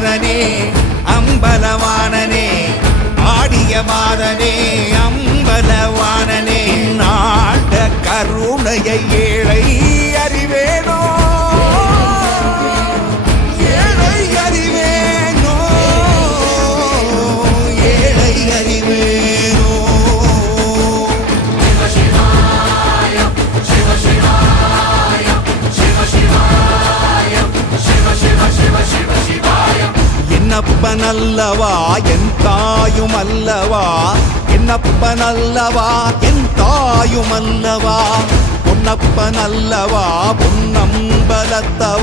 மாதனே அம்பலவானனே ஆடிய மாதனே அம்பலவானனே நாட கருணையை ஏழை அறிவேனோ ஏழை அறிவேனோ ஏழை அறிவேனோ என்னப்பனல்லவா என் தாயும் அல்லவா என்னப்பனல்லவா என் தாயும் அல்லவா பொன்னப்பனல்லவா பொன்னம்பலத்தவா